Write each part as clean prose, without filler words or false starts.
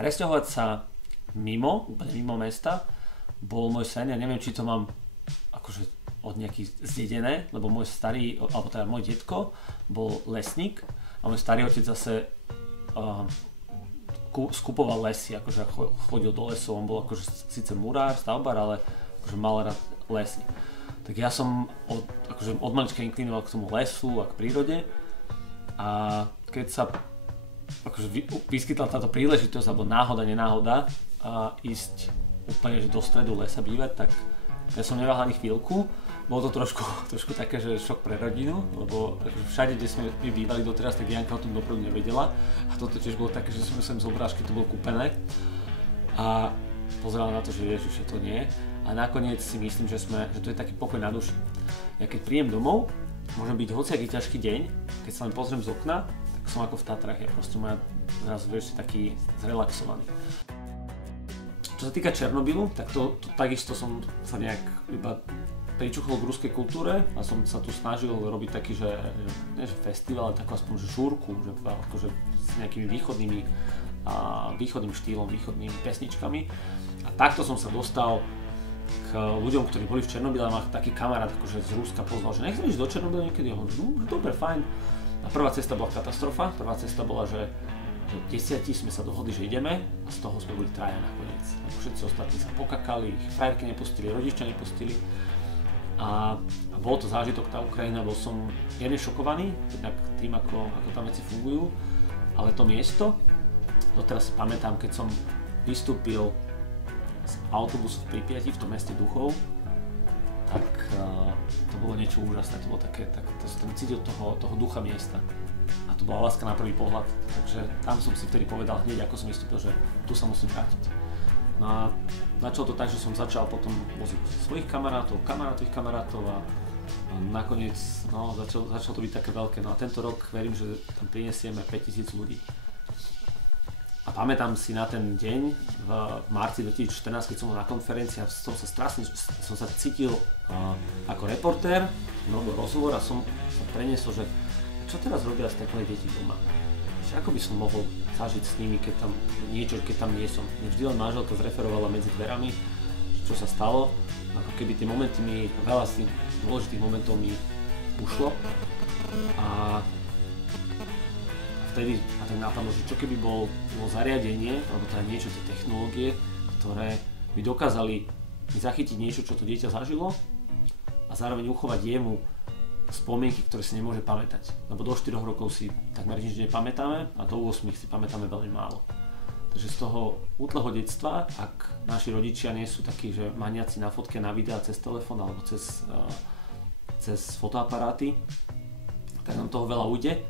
presťahovať sa úplne mimo mesta, bol môj sen. Ja neviem, či to mám akože od nejakých zdedené, lebo môj starý, alebo teda môj detko bol lesník a môj starý otec zase skupoval lesy, akože chodil do lesov, on bol akože síce murár, stavbár, ale akože mal rád lesy. Tak ja som od malička inklinoval k tomu lesu a k prírode a keď sa akože vyskytla táto príležitosť, alebo náhoda, nenáhoda ísť úplne že do stredu lesa bývať, tak ja som neváhal ani chvíľku. Bolo to trošku také, že šok pre rodinu, lebo všade, kde sme bývali doteraz, tak Janka o tom dopredu nevedela. A toto tiež bolo také, že sme sem z obrážky, to bolo kúpené. A pozerala na to, že ježiš, to nie. A nakoniec si myslím, že to je taký pokoj na duši. Ja keď príjem domov, môže byť hociaký ťažký deň, keď sa len pozriem z okna, tak som ako v Tatrách, ja proste zrazu vieš, taký zrelaxovaný. Čo sa týka Černobylu, tak to takisto som sa nejak iba pričuchol k ruskej kultúre a som sa tu snažil robiť taký, že festival, ale takú aspoň že žúrku, že akože s nejakými východným štýlom, východnými pesničkami. A takto som sa dostal k ľuďom, ktorí boli v Černobyle, a ma taký kamarát akože z Ruska pozval, že nechcem ísť do Černobyla niekedy, ja hovorím, dobre, fajn. A prvá cesta bola katastrofa, prvá cesta bola, že 10 sme sa dohodli, že ideme a z toho sme boli traja nakoniec. Všetci ostatní sa pokakali, ich frajerky nepustili, rodičia nepustili. A bol to zážitok, tá Ukrajina, bol som jemne šokovaný, jednak tým, ako tam veci fungujú, ale to miesto, doteraz si pamätám, keď som vystúpil z autobusu v Pripiati, v tom meste duchov, tak to bolo niečo úžasné, to bolo také, to som cítil toho ducha miesta. A to bola láska na prvý pohľad, takže tam som si vtedy povedal hneď, ako som vystúpil, že tu sa musím vrátiť. No a začalo to tak, že som začal potom voziť svojich kamarátov a nakoniec začalo to byť také veľké. No a tento rok verím, že tam prinesieme 5000 ľudí. A pamätám si na ten deň v marci 2014, keď som bol na konferencii a som sa cítil ako reportér, robil rozhovor a som sa preniesol, že čo teraz robia z takové deti doma? Ako by som mohol zažiť s nimi, keď tam nie som. Vždy len manželka zreferovala medzi dverami, čo sa stalo. Ako keby tie momenty veľa z tých dôležitých momentov mi ušlo. A vtedy ma tak napadlo, že čo keby bolo zariadenie, alebo teda niečo, tie technológie, ktoré by dokázali zachytiť niečo, čo to dieťa zažilo a zároveň uchovať jemu spomienky, ktoré si nemôže pamätať. Lebo do 4 rokov si takmer nič nepamätáme a do 8 si pamätáme veľmi málo. Takže z toho útleho detstva, ak naši rodičia nie sú takí, že maniaci na fotke, na videa cez telefón alebo cez fotoaparáty, tak nám toho veľa ujde.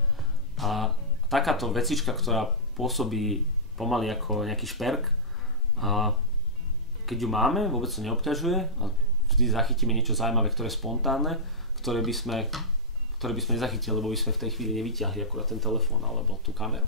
A takáto vecička, ktorá pôsobí pomaly ako nejaký šperk, a keď ju máme, vôbec to neobťažuje a vždy zachytíme niečo zaujímavé, ktoré je spontánne, ktoré by sme nezachytili, lebo by sme v tej chvíli nevyťahli akurát ten telefón alebo tú kameru.